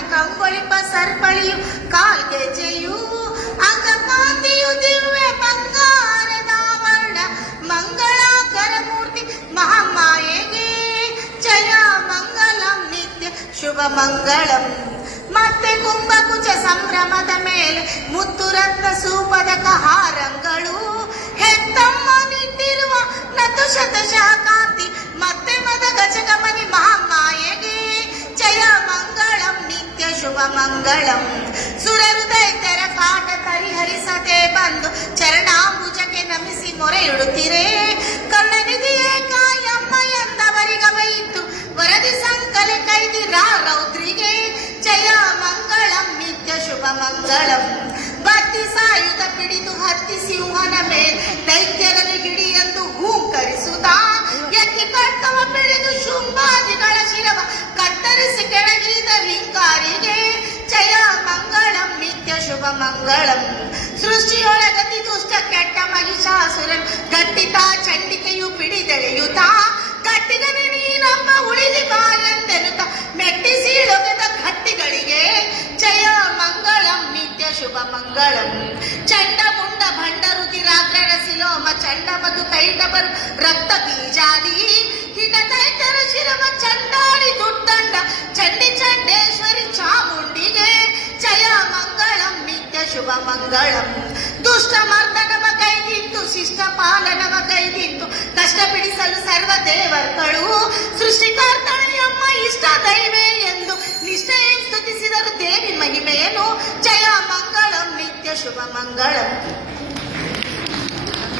ಕಾಣೆ ಕಂಗೊಳಿಪ ಸರ್ಪಳಿಯು ಕಾಲ್ಗೆಜೆಯು ಅಂಗಕಾಂತಿಯು ದಿವ್ಯ ಬಂಗಾರದ ವರ್ಣ ಮಂಗಳಾಕರ ಮೂರ್ತಿ ಮಹಾಮಾಯೆಗೆ ಜಯ ಮಂಗಲಂ ನಿತ್ಯ ಶುಭ ಮಂಗಳಂ. ಮತ್ತೆ ಕುಂಭಕುಚ ಸಂಭ್ರಮದ ಮೇಲೆ ಮುತ್ತು ರತ್ನ ಸೂಪದಕ ಹಾರಂಗಳು ಹೆತ್ತಮ್ಮ ನಿಂತಿರುವ ನತು ಶತಶಃ ಕಾಂತಿ ಮತ್ತೆ ಮದ ಗಜಗಮನಿ ಮಹಾಮಾಯೆಗೆ ಜಯ ಮಂಗಳಂ ನಿತ್ಯ ಶುಭ ಮಂಗಳಂ. ಸುರರು ದೈತ್ಯರ ಕಾಟ ಪರಿಹರಿಸದೆ ಬಂದು ಚರಣಾಂಬುಜಕ್ಕೆ ನಮಿಸಿ ಮೊರೆಯಿಡುತ್ತಿರೆ ಕರುಣನಿಧಿಯೇ ಕಾಯಮ್ಮ ಎಂದವರಿಗವೇ ಇತ್ತು ವರದಿ ಸಂಕಲೆ ಕೈದಿರಾ ರೌದ್ರಿಗೆ ಜಯ ಮಂಗಳಂ ನಿತ್ಯ ಶುಭ ಮಂಗಳಂ. ಭಕ್ತಿ ಸಾಯುಧ ಪಿಡಿದು ಹತ್ತಿ ಸಿಂಹನ ಮೇಲೆ ದೈತ್ಯರನ್ನು ಹಿಡಿಯೆಂದು ಹೂಂಕರಿಸುತ್ತಾ ಎತ್ತಿ ಕರ್ತವ ಪಿಡಿದು ಶುಂಭಾದಿಗಳ ಶಿರವ ಕತ್ತರಿಸಿ ಕೆಳಗಿದ ರಿಂಕಾರಿಗೆ ಜಯ ಮಂಗಳಂ ನಿತ್ಯ ಶುಭ ಮಂಗಳಂ. ಸೃಷ್ಟಿಯೊಳಗತಿ ದುಷ್ಟ ಕೆಟ್ಟ ಮಹಿಷಾಸುರನ್ ಗಟ್ಟಿತಾ ಚಂಡಿಕೆಯು ಪಿಡಿದೆಳೆಯುತ್ತಾ ಗಟ್ಟಿಗನೆ ನೀನಮ್ಮ ಉಳಿದಿ ಬಾ ಎಂದೆನ್ನುತ್ತ ಮೆಟ್ಟಿಸಿಳೊಗೆದ ಗಟ್ಟಿಗಳಿಗೆ ಜಯ ಮಂಗಳಂ ನಿತ್ಯ ಶುಭ ಮಂಗಳಂ. ಚಂಡ ಮುಂಡ ಭಂಡ ರುದಿರಾಗ್ರರ ಶಿಲೋಮ ಚಂಡ ಮಧು ಕೈಟಬರು ರಕ್ತ ಬೀಜಾದಿ ಹಿತ ದೈತ್ಯರ ಶಿರವ ಚಂಡಾಡಿ ದುಡ್ಡಂಡ ಚಂಡಿ ಚಂಡೇಶ್ವರಿ ಚಾಮುಂಡಿಗೆ ಜಯ ಮಂಗಳಂ ನಿತ್ಯ ಶುಭ ಮಂಗಳಂ. ದುಷ್ಟ ಮರ್ದನವ ಕೈಗಿತ್ತು ಶಿಷ್ಟ ಪಾಲನವ ಕೈಗಿತ್ತು ಕಷ್ಟ ಬಿಡಿಸಲು ಸರ್ವ ದೇವರುಗಳು ಸೃಷ್ಟಿಕರ್ತಳೆಯಮ್ಮ ಇಷ್ಟ ದೈವೇ ಎಂದು ನಿಷ್ಠೆಯನ್ನು ಸ್ತುತಿಸಿದರು ದೇವಿ ಮಹಿಮೆಯನ್ನು ಜಯ ಮಂಗಳಂ ನಿತ್ಯ ಶುಭ ಮಂಗಳಂ.